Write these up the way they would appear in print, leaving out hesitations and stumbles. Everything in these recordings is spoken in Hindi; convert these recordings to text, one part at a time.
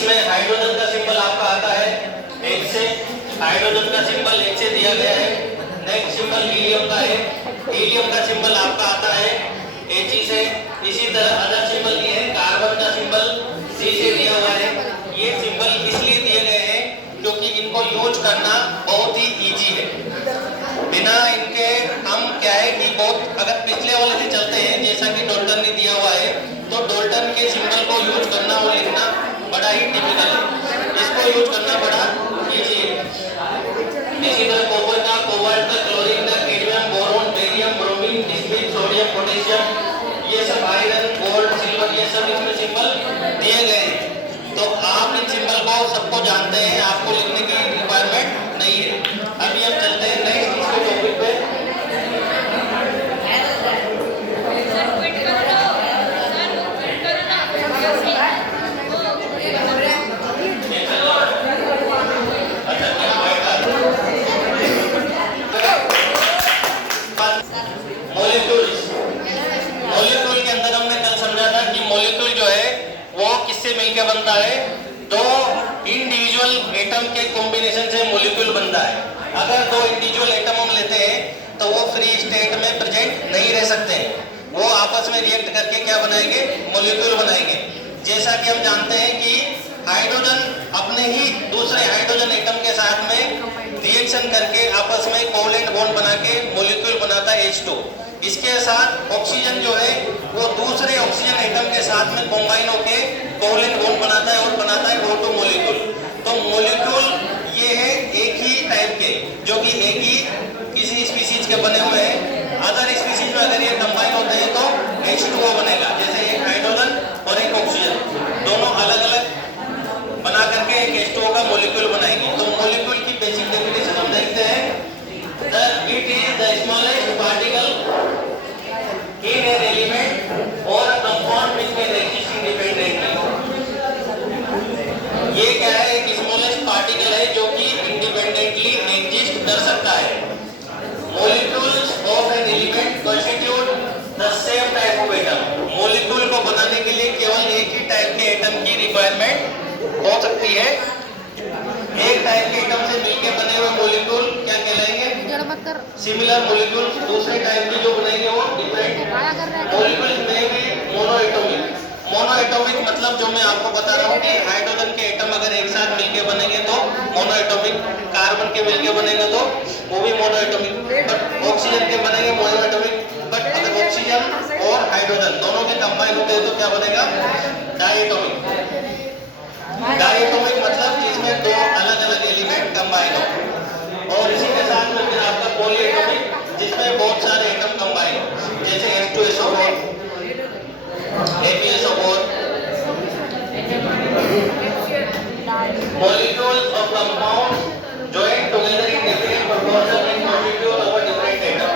इसमें हाइड्रोजन का सिंबल आपका आता है H से, हाइड्रोजन का सिंबल H से दिया गया है। नेक्स्ट सिंबल हीलियम का है, हीलियम का सिंबल आपका आता है He से। इसी तरह अदर सिंबल ये है, कार्बन का सिंबल C से दिया हुआ है। ये सिंबल इसलिए दिए गए हैं क्योंकि इनको यूज करना बहुत ही इजी है। बिना इनके हम क्या है कि बहुत, अगर पिछले वाले से चलते हैं जैसा कि डॉल्टन ने दिया हुआ है, तो डॉल्टन के सिंबल को यूज करना और लिखना बड़ा ही टिपिकल है, इसको यूज करना बड़ा इजी है। इसी तरह कॉपर का, कोबाल्ट का, क्लोरीन का, कैडमियम, बोरॉन, बेरियम, ब्रोमीन, टिस्मिन, सोडियम, पोटेशियम, ये सब आयरन, गोल्ड, सिल्वर, ये सब इसमें सिंबल दिए गए हैं। तो आप इन सिंबल को सबको जानते हैं, आपको लिखने की रिक्वायरमेंट नहीं है। अभी हम चलते हैं नेक्स्ट इसके टॉपिक पे। मॉलिक्यूल के अंदर हमने कल समझा था कि मॉलिक्यूल जो है वो किससे मिलकर बनता है, दो इंडिविजुअल एटम के कॉम्बिनेशन से मॉलिक्यूल बनता है। अगर दो इंडिविजुअल एटम हम लेते हैं तो वो फ्री स्टेट में प्रेजेंट नहीं रह सकते हैं, वो आपस में रिएक्ट करके क्या बनाएंगे, मॉलिक्यूल बनाएंगे। जैसा कि हम जानते हैं कि हाइड्रोजन अपने ही दूसरे हाइड्रोजन एटम के साथ में रिएक्शन करके आपस में कोवलेंट बॉन्ड बना के मॉलिक्यूल बनाता है H2। इसके साथ ऑक्सीजन जो है वो दूसरे ऑक्सीजन एटम के साथ में कॉम्बाइन होके कोवलेंट बॉन्ड बनाता है और बनाता है O2 मॉलिक्यूल। तो मॉलिक्यूल ये है एक ही टाइप के, जो कि एक ही किसी स्पीशीज के बने हुए हैं। अदर स्पीशीज में अगर ये कंबाइन होते हैं तो H2O बनेगा, जैसे एक हाइड्रोजन और एक ऑक्सीजन दोनों अलग अलग बना करके एक H2O का मॉलिक्यूल बनाएंगे। तो मॉलिक्यूल की बेसिक डेफिनेशन हम देखते हैं। It is the smallest particle in an element or a compound which can exist independently। ये क्या है, एक स्मॉलेस्ट पार्टिकल है जो कि इंडिपेंडेंटली एग्जिस्ट कर सकता है। Molecules of an element constitute the same type of atom। Molecule को बनाने के लिए केवल एक ही टाइप के एटम की रिक्वायरमेंट हो सकती है। एक टाइप के एटम से मिलकर बने हुए मॉलिक्यूल क्या कहलाएंगे, सिमिलर मॉलिक्यूल। दूसरे टाइप के जो बनेंगे वो डिफरेंट मॉलिक्यूल्स में भी मोनोएटॉमिक। मोनोएटॉमिक मतलब जो मैं आपको बता रहा हूँ कि हाइड्रोजन के एटम अगर एक साथ मिलके बनेंगे तो मोनोएटॉमिक, कार्बन के मिलके बनेंगे तो वो भी मोनोएटॉमिक, बट ऑक्सीजन के बनेंगे मोनोएटॉमिक। बट अगर ऑक्सीजन और हाइड्रोजन दोनों के कंबाइन होते हैं तो क्या बनेगा, डायटोमिक। डायटोमिक मतलब जिसमें दो अलग अलग एलिमेंट कंबाइन हो। और इसी के साथ में फिर आपका पॉलीएटॉमिक, जिसमें बहुत सारे एटम कंबाइन हो, जैसे H2SO4, ApSO4। Molecules of compounds join together in different proportion and constitute of a different atom।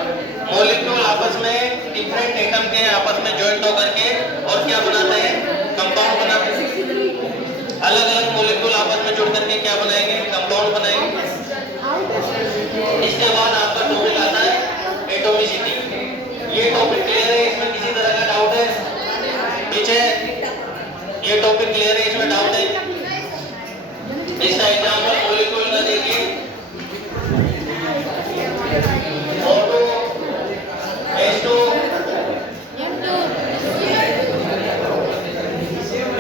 Molecule आपस में डिफरेंट एटम के आपस में जॉइंट होकर के और क्या बनाते हैं, कंपाउंड बनाते हैं। अलग अलग मॉलिक्यूल आपस में जुड़ करके क्या बनाएंगे, कंपाउंड बनाएंगे। इसके बाद आपका टॉपिक आता है एटॉमिसिटी। ये टॉपिक क्लियर है, इसमें किसी तरह का डाउट है पीछे? ये टॉपिक क्लियर है, इसमें डाउट है? इसका एग्जांपल मॉलिक्यूल का देखिए, O2, H2,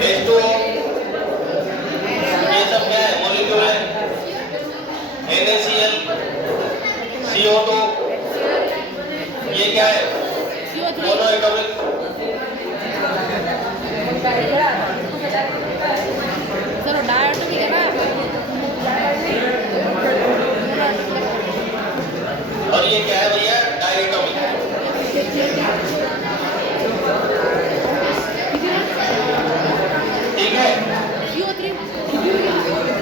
H2O, ये सब क्या है, मॉलिक्यूल है। NaCl, CO2, ये क्या है, मोनोएटॉमिक। चलो डायटोमिक है ना, और ये क्या है भैया, डायटोमिक। ठीक है,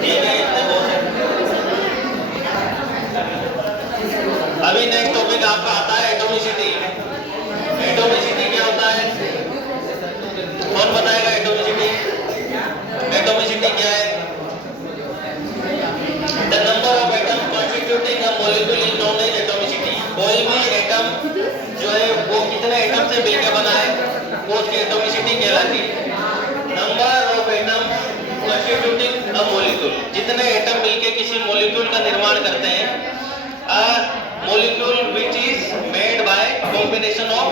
ठीक है, इतने बहुत है। अभी नेक्स्ट टॉपिक आपका आता है एटॉमिसिटी। एटॉमिसिटी क्या होता है, कौन बताएगा एटॉमिसिटी? एटॉमिसिटी क्या है? The number of atom constituting a molecule is known as atomicity। कोई भी एटम जो है वो कितने एटम से मिलकर बना है वो उसकी एटॉमिसिटी कहलाती है। Number of atom constituting a molecule. जितने एटम मिलके किसी मॉलिक्यूल का निर्माण करते हैं, a molecule which is made by combination of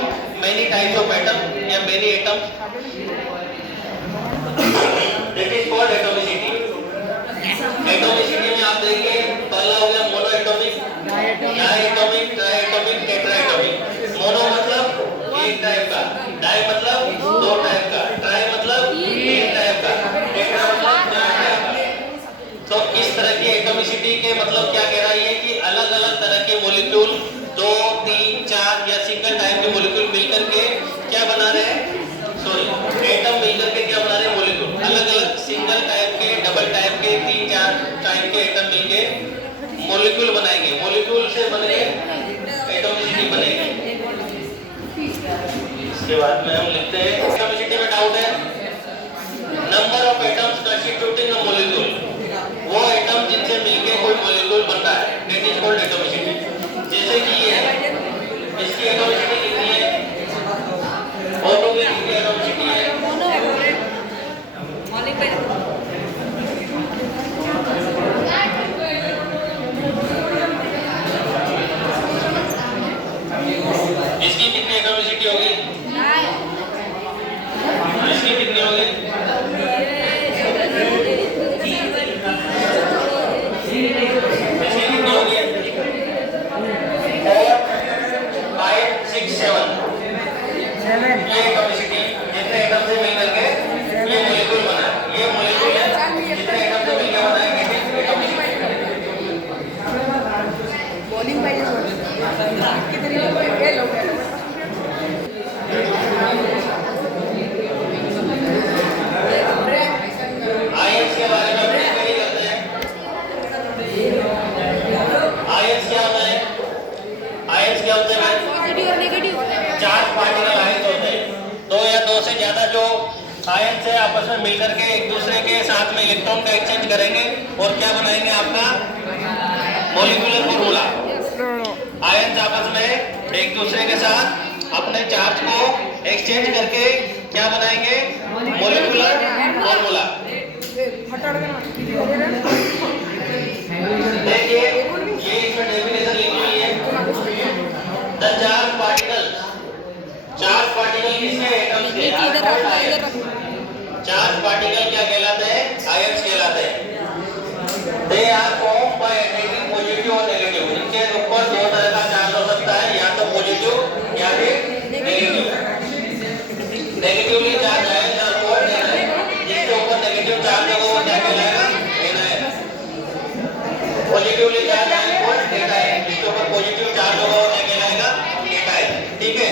many types of atom या many atoms, that is called atomicity. Atomicity में आप देखिए पहला हो गया mono atomic, diatomic, triatomic, tetraatomic. Mono मतलब एक टाइप का, डाई मतलब दो टाइप का, ट्राई मतलब तीन टाइप का, टेट्रा मतलब चार टाइप का। तो इस तरह की एटॉमिसिटी के मतलब क्या कह रहा है कि अलग अलग तरह के मॉलिक्यूल, दो तीन चार या सिंगल टाइप के मॉलिक्यूल मिलकर के क्या बना रहे हैं, एटम मिलकर के क्या बना रहे हैं, मॉलिक्यूल। अलग अलग सिंगल टाइप के, डबल टाइप के, तीन चार टाइप के एटम मिलके मॉलिक्यूल बनाएंगे, मॉलिक्यूल से बन के एटॉमिसिटी बनेगी। इसके बाद में हम लिखते हैं एटॉमिसिटी में डाउट है, number of atoms constituting a molecule, वो एटम जिनसे मिलके कोई मॉलिक्यूल बनता है, दैट इज कॉल्ड एटॉमिसिटी। जैसे कि ये है, इसकी एटॉमिसिटी कितनी है, O2 की कितनी एटॉमिसिटी है, इसकी कितनी एटॉमिसिटी होगी, इसकी कितनी होगी, इसकी कितनी होगी, 4 5 6 7 ये एटॉमिसिटी, जितने एटम से मिलकर के ये मॉलिक्यूल बना, ये मॉलिक्यूल है जितने एटम से मिलकर बना है, ये एटॉमिसिटी। बॉलिंग पाहिजे कितनी हे लोग आयंस के बारे में हम स्टडी करते हैं। आयंस क्या होता है, आयंस क्या होते हैं, पॉजिटिव और नेगेटिव। चार्ज पार्टिकल आयंस होते हैं। दो या दो से ज्यादा जो आयंस है आपस में मिलकर के एक दूसरे के साथ में इलेक्ट्रॉन का एक्सचेंज करेंगे और क्या बनाएंगे, आपका मॉलिक्यूलर फॉर्मूला। आयंस आपस में एक दूसरे के साथ अपने चार्ज को एक्सचेंज करके क्या बनाएंगे, मॉलिक्यूलर फॉर्मूला। देखिए ये इसमें डेफिनेशन लिखी हुई है, द चार्ज पार्टिकल किसके, एटम्स के। चार्ज पार्टिकल क्या कहलाते हैं, आयंस कहलाते हैं। They are form by attacking positive और नेगेटिव। इनके ऊपर दो तरह का चार्ज हो सकता है, या तो पॉजिटिव या फिर negative. Negatively charge ions are called anion. जिसके ऊपर नेगेटिव चार्ज होगा वो क्या कहलाएगा, anion. Positively charge ions called cation. जिसके ऊपर पॉजिटिव चार्ज होगा वो क्या कहलाएगा, कैटायन। ठीक है,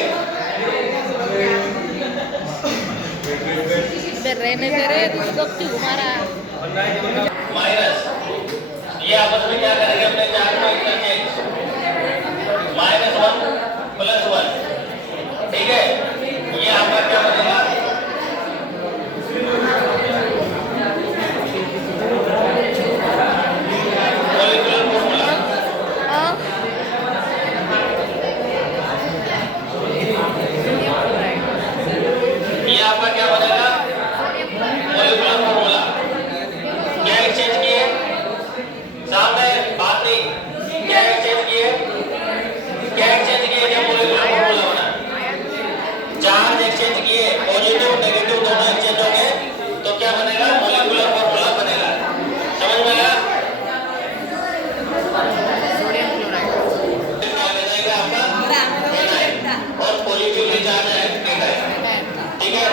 रहने दे रहे तो तुम्हारा माइनस, ये आपस में क्या करेंगे, अपने चार्ज को इंटरचेंज, -1 + 1। ठीक है, ये आपका क्या बनेगा, मॉलिक्यूलर फॉर्मूला। ये आपका क्या बनेगा, मॉलिक्यूलर फॉर्मूला। क्या एक्सचेंज किए, सामने बात नहीं, क्या एक्सचेंज किए, क्या एक्सचेंज किए, क्या मॉलिक्यूलर फॉर्मूला बना। चार्ज एक्सचेंज किए, पॉजिटिव नेगेटिव दोनों एक्सचेंज होंगे तो क्या बनेगा, मॉलिक्यूलर फॉर्मूला बनेगा। समझ में आया, और पॉजिटिवली चार्ज है कैटायन। ठीक है,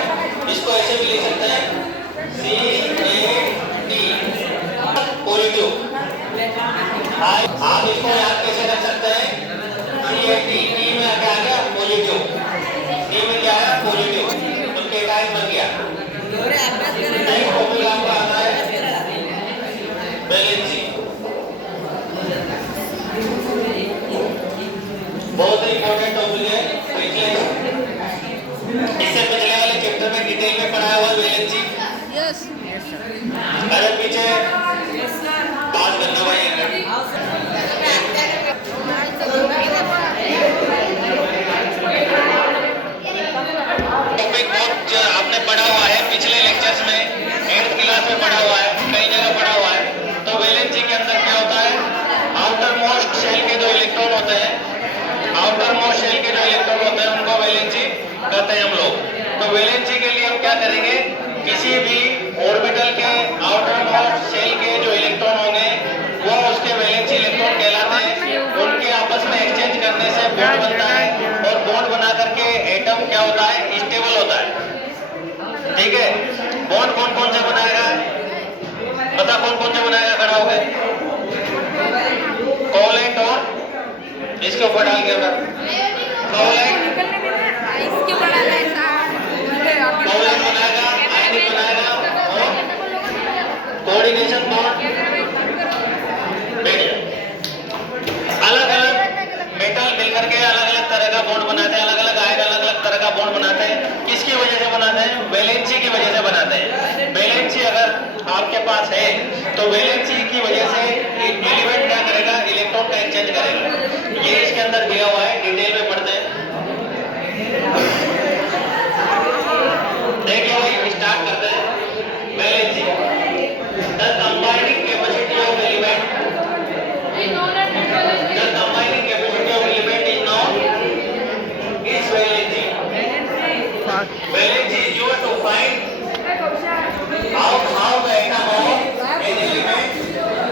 इसको ऐसे भी लिख सकते हैं, CAT पॉजिटिव। आप इसको याद कैसे कर सकते हैं, CAT, T में क्या आ गया, पॉजिटिव, T में क्या है, पॉजिटिव, तो कैटायन बन गया। एक फॉर्मूला आपका आता है वैलेंसी, बहुत ही इंपॉर्टेंट टॉपिक है। इससे पिछले वाले चैप्टर में डिटेल में पढ़ाया हुआ वैलेंसी। यस अरे पीछे बात करना भाई, टॉपिक बहुत आपने पढ़ा हुआ है पिछले लेक्चर्स में, 8th क्लास में पढ़ा हुआ है। करते हैं हम लोग। तो वैलेंसी के लिए हम क्या करेंगे, किसी भी ऑर्बिटल के आउटर मोस्ट शेल के जो इलेक्ट्रॉन होंगे वो उसके वैलेंसी इलेक्ट्रॉन कहलाते हैं। उनके आपस में एक्सचेंज करने से बॉन्ड बनता है और बॉन्ड बना करके एटम क्या होता है, स्टेबल होता है। ठीक है, बॉन्ड कौन कौन से बनाएगा, पता कौन कौन से बनाएगा, खड़ा होकर कोवलेंट और इसके ऊपर डाल के कोवलेंट बनाएगा, आयनिक बनाएगा और कोऑर्डिनेशन बॉन्ड। अलग अलग मेटल मिलकर के अलग अलग तरह का बॉन्ड बनाते हैं, अलग अलग आयन अलग अलग तरह का बॉन्ड बनाते हैं। किसकी वजह से बनाते हैं, वैलेंसी की वजह से बनाते हैं। वैलेंसी अगर आपके पास है तो वैलेंसी की वजह से एलिमेंट क्या करेगा, इलेक्ट्रॉन का एक्सचेंज करेगा। ये इसके अंदर दिया हुआ है, डिटेल में पढ़ते हैं। देखिए भाई, स्टार्ट करते हैं। Valency, the combining capacity of element, the combining capacity of element is known is valency. Valency is used to find how the atom of an element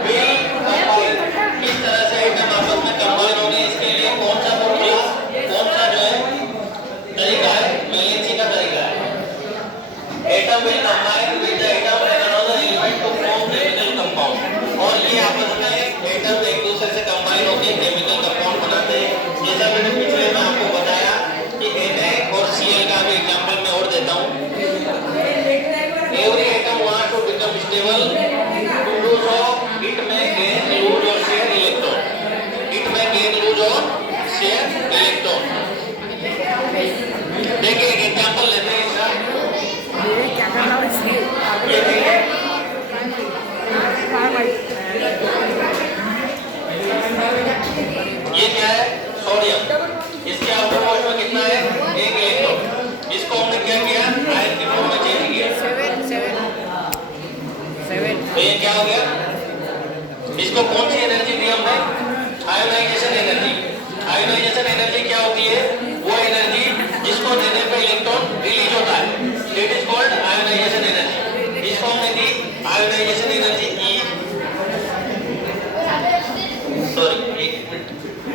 will combine, किस तरह से एटम आपस में कंबाइन होंगे, इसके लिए कौन सा फॉर्मूला, कौन सा जो है तरीका है, वैलेंसी का तरीका है। Atom will combine with the atom of another element to form chemical compound, और ये आपस में एटम एक दूसरे से कंबाइन होकर केमिकल कंपाउंड बनाते हैं। जैसा मैंने पिछले में आपको बताया कि Na और Cl का भी एग्जांपल मैं और देता हूँ। Every atom wants to become stable to lose or it may gain, lose or share electron. It may gain, lose or share electron. देखिए एक एग्जांपल लेते हैं इसका। क्या करना है इसलिए ये देखिए, ये क्या है, सोडियम। इसके आउटर मोस्ट में कितना है, 1 इलेक्ट्रॉन। इसको हमने क्या किया, आयन की फॉर्म में चेंज किया। तो ये क्या हो गया, इसको कौन सी एनर्जी दी हमने, आयोनाइजेशन एनर्जी। आयोनाइजेशन एनर्जी क्या होती है, वो एनर्जी जिसको देने पे इलेक्ट्रॉन रिलीज होता है, that is called ionisation energy. इसको हमने दी आयोनाइजेशन एनर्जी ई, सॉरी एक मिनट,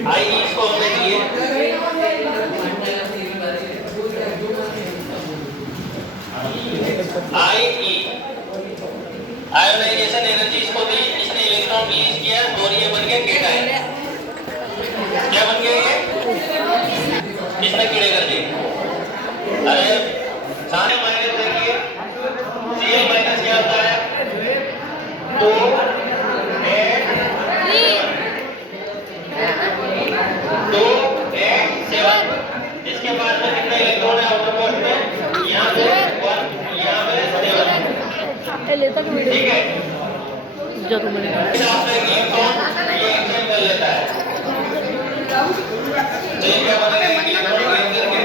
आई इसको हमने दी है आई ई, आयोनाइजेशन एनर्जी इसको दी, इसने इलेक्ट्रॉन रिलीज किया और ये बन गया केटायन। क्या बन गया ये, इसने कीड़े कर दिए। अरे सारे माइनस देखिए, Cl माइनस क्या होता है, 2 8 7। इसके बाद में कितने इलेक्ट्रॉन है आउटर मोस्ट में, यहाँ पे 1, यहाँ पे 7। ठीक है, जो तुमने इलेक्ट्रॉन ये एक्सचेंज कर लेता है। तो ये क्या बनेगा, इलेक्ट्रॉन गेन करके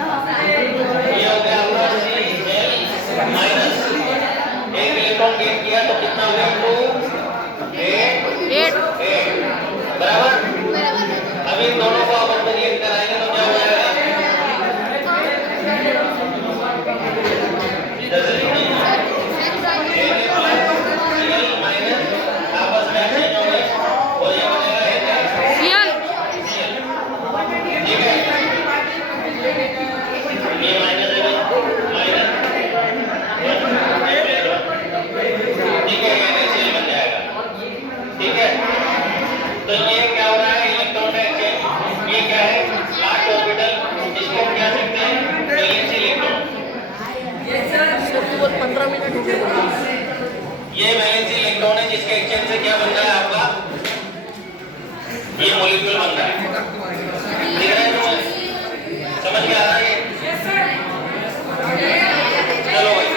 ये हो गया आपका Cl माइनस, 1 इलेक्ट्रॉन गेन किया तो कितना हो गया, 2 8 बराबर। अभी इन दोनों को आपस में रिएक्ट कराएंगे तो क्या हो जाएगा, Cl माइनस आपस में एक्सचेंज होंगे और ये बनेगा Cl। ठीक है, ये माइनस है, माइनस 1, ठीक है, ये Cl बन जाएगा। ठीक है, तो ये क्या हो रहा है, इलेक्ट्रॉन का एक्सचेंज। ये क्या है, लास्ट ऑर्बिटल, इसको हम क्या सकते हैं, वैलेंसी इलेक्ट्रॉन। 15 मिनट हो गए। ये वैलेंसी इलेक्ट्रॉन है जिसके एक्सचेंज से क्या बन रहा है आपका, ये मॉलिक्यूल बन रहा है। दिख रहा है तुम्हें, समझ में आ रहा है ये? चलो भाई,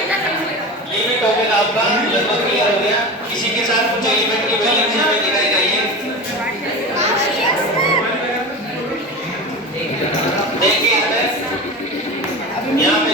लिमिट टॉपिक आपका लगभग क्लियर हो गया। किसी के साथ कुछ एलिमेंट की वैलेंसी हमें दिखाई गई है, देखिए इसमें यहाँ पे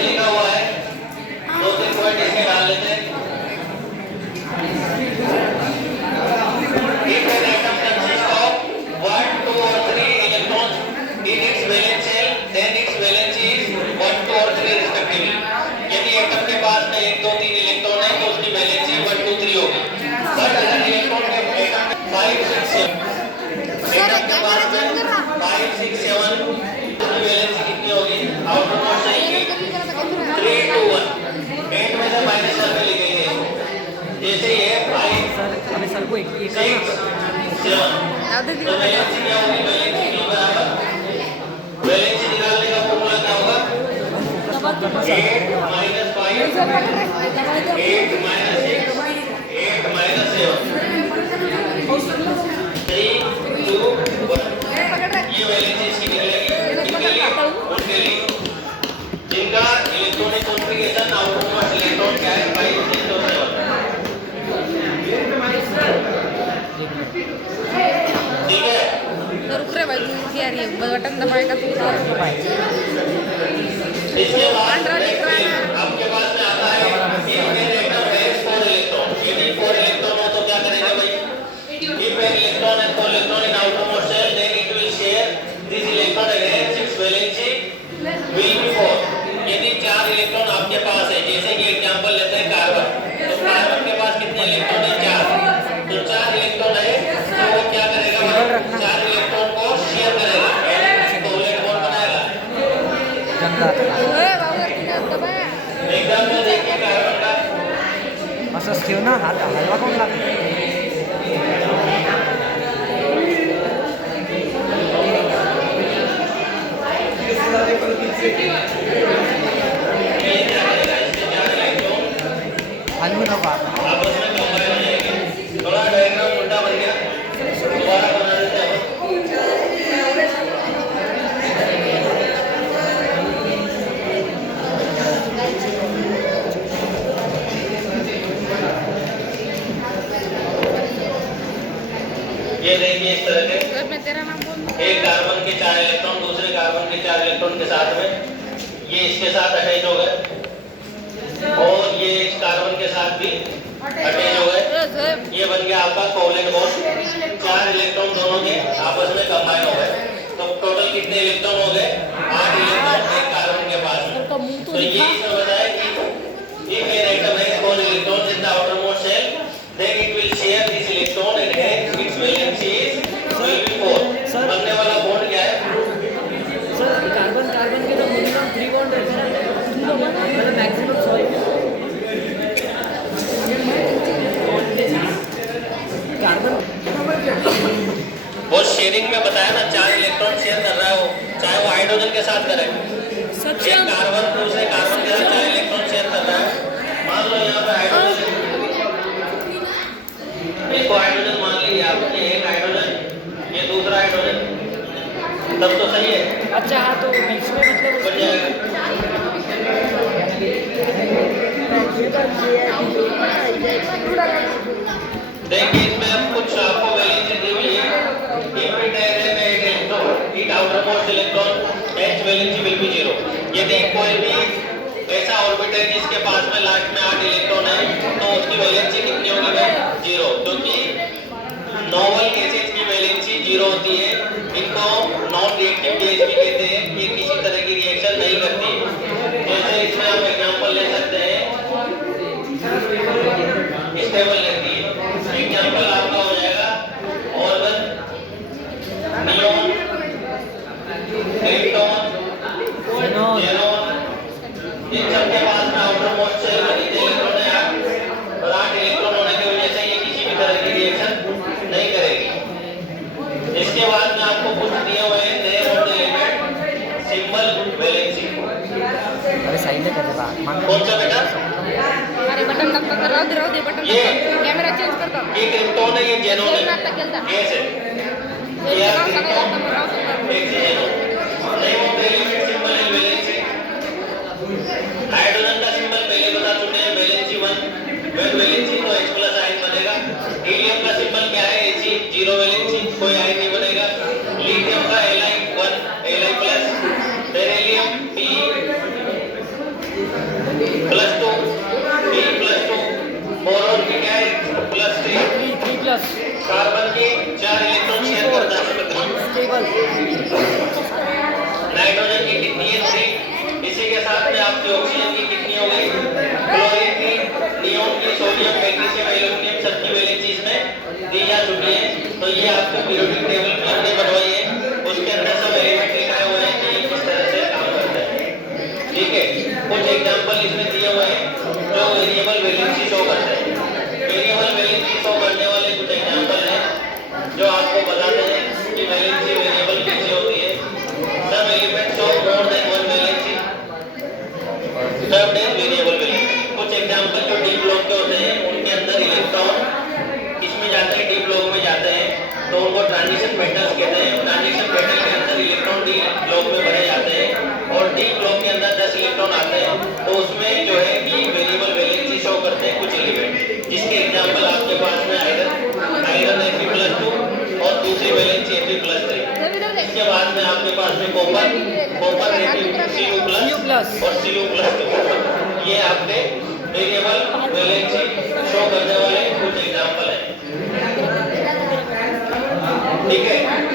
कोई ये करना तो वैलेंसी क्या होगी? वैलेंसी V बराबर वैलेंसी निकालने का फॉर्मूला क्या होगा? 8 माइनस 5 8 माइनस 6 8 माइनस 7 3 2 1 ये वैलेंसी इसकी निकलेगी। किसके लिए? उनके लिए जिनका इलेक्ट्रॉनिक कॉन्फ़िगरेशन आउटरमोस्ट इलेक्ट्रॉन क्या है? 5 ठीक है। तो रुक रहे भाई दूसरी आ रही है बटन दबाएगा तो इसके बाद आपके पास में आता है फोर इलेक्ट्रॉन। यदि 4 इलेक्ट्रॉन हो तो क्या करेंगे भाई? If an electron and 4 electron in outermost shell, then it will share this electron against its valency will be 4. यदि 4 इलेक्ट्रॉन आपके पास है, जैसे कि एग्जांपल लेते हैं कार्बन, तो कार्बन के पास कितने इलेक्ट्रॉन है? 4। तो 4 इलेक्ट्रॉन है तो वो क्या करेगा? 4 इलेक्ट्रॉन को शेयर करेगा, तो इलेक्ट्रॉन बनाएगा। एग्जांपल देखिए कार्बन का। असंच ठेव ना हात हलवा कोण लागतो हलवू नका आपस में कंबाइन हो जाएंगे। थोड़ा डायग्राम उल्टा बन गया, दोबारा बना देते हैं। ये देखिए इस तरह के मैं तेरा नाम बोल एक कार्बन के 4 इलेक्ट्रॉन दूसरे कार्बन के 4 इलेक्ट्रॉन के साथ में ये इसके साथ अटैच हो गए और ये इस कार्बन के साथ भी अटैच हो गए। ये बन गया आपका कोवलेंट बॉन्ड। 4 इलेक्ट्रॉन दोनों के आपस में कंबाइन हो गए, तो टोटल कितने इलेक्ट्रॉन हो गए? 8 इलेक्ट्रॉन एक कार्बन के पास में। तो ये इसमें बताया कि if an atom has 4 electrons in the outermost shell, then it will share this electron and hence its valency will be 4. बनने वाला बॉन्ड क्या है? सर कार्बन कार्बन के तो मिनिमम 3 बॉन्ड रहते हैं मतलब मैक्सिमम 100 कार्बन वो शेयरिंग में बताया ना, 4 इलेक्ट्रॉन शेयर कर रहा है वो, चाहे वो हाइड्रोजन के साथ करे। सबसे एक कार्बन दूसरे कार्बन के साथ 4 इलेक्ट्रॉन शेयर कर रहा है। मान लो यहाँ पे हाइड्रोजन, इसको हाइड्रोजन मान लीजिए आप, ये एक हाइड्रोजन ये दूसरा हाइड्रोजन, तब तो सही है। अच्छा हाँ तो बीच में मतलब बन जाएगा। देखिए इसमें अब कुछ आपको वैलेंसी दी हुई है। if it has an electron, its outermost electron H valency will be 0. यदि कोई भी ऐसा ऑर्बिट है जिसके पास में लास्ट में 8 इलेक्ट्रॉन है तो उसकी वैलेंसी कितनी होगी भाई? 0, क्योंकि नॉवल केसेस की वैलेंसी 0 होती है। इनको नॉन रिएक्टिव केस भी कहते हैं, ये किसी तरह की रिएक्शन नहीं करती है। जैसे इसमें हम एग्जांपल ले सकते हैं, स्टेबल रहती है। एग्जांपल आपका हो जाएगा ऑर्गन, नियॉन, क्रिप्टॉन, ज़ेनॉन, इन सब के पास में आउटरमोस्ट शेल में कितने इलेक्ट्रॉन है? 8 और 8 इलेक्ट्रॉन होने की वजह से ये किसी भी तरह की रिएक्शन नहीं करेगी। इसके बाद में आपको कुछ दिए हुए हैं नए of the element symbol valency. अरे सही में कर दे कौन सा बेटा? अरे बटन तक तक रहो दे बटन ये कैमरा चेंज कर दो। ये क्रिप्टॉन है, ये ज़ेनॉन है। कैसे? ये क्रिप्टॉन एक ज़ेनॉन। नए ऑफ द एलिमेंट सिंबल है वैलेंसी। हाइड्रोजन का सिंबल पहले बता चुके हैं, वैलेंसी 1। वैलेंसी तो H प्लस आयन बनेगा। हीलियम का सिंबल क्या है? He, 0 वैलेंसी, कोई आयन नहीं बनेगा। लिथियम का Li1 Li plus, beryllium P plus 2 P plus 2, boron की क्या है? प्लस 3 कार्बन के 4 इलेक्ट्रॉन शेयर करता है। नाइट्रोजन की कितनी है? 3। इसी के साथ में आपकी ऑक्सीजन की कितनी हो गई? क्लोरीन की, नियॉन की, सोडियम, मैग्नीशियम, एल्यूमिनियम सबकी वैलेंसी इसमें दी जा चुकी है। तो ये आपका पीरियोडिक टेबल में हमने बनवाई है, उसके अंदर सब एलिमेंट लिखाए हुए हैं कि किस तरह से काम करते हैं। ठीक है, कुछ एग्जांपल इसमें दिए हुए हैं जो वेरिएबल वैलेंसी शो करते हैं। वेरिएबल वैलेंसी शो करने वाले कुछ ट्रांजिशन मेटल्स कहते हैं। ट्रांजिशन मेटल के अंदर इलेक्ट्रॉन डी ब्लॉक में भरे जाते हैं और डी ब्लॉक के अंदर 10 इलेक्ट्रॉन आते हैं। तो उसमें जो है कि वेरिएबल वैलेंसी शो करते हैं कुछ एलिमेंट, जिसके एग्जांपल आपके पास में आयरन Fe+2 और दूसरी वैलेंसी Fe+3। इसके बाद में आपके पास में कॉपर Cu+ और Cu+2। ये आपके वेरिएबल वैलेंसी शो करने वाले कुछ एग्जांपल हैं। ठीक है।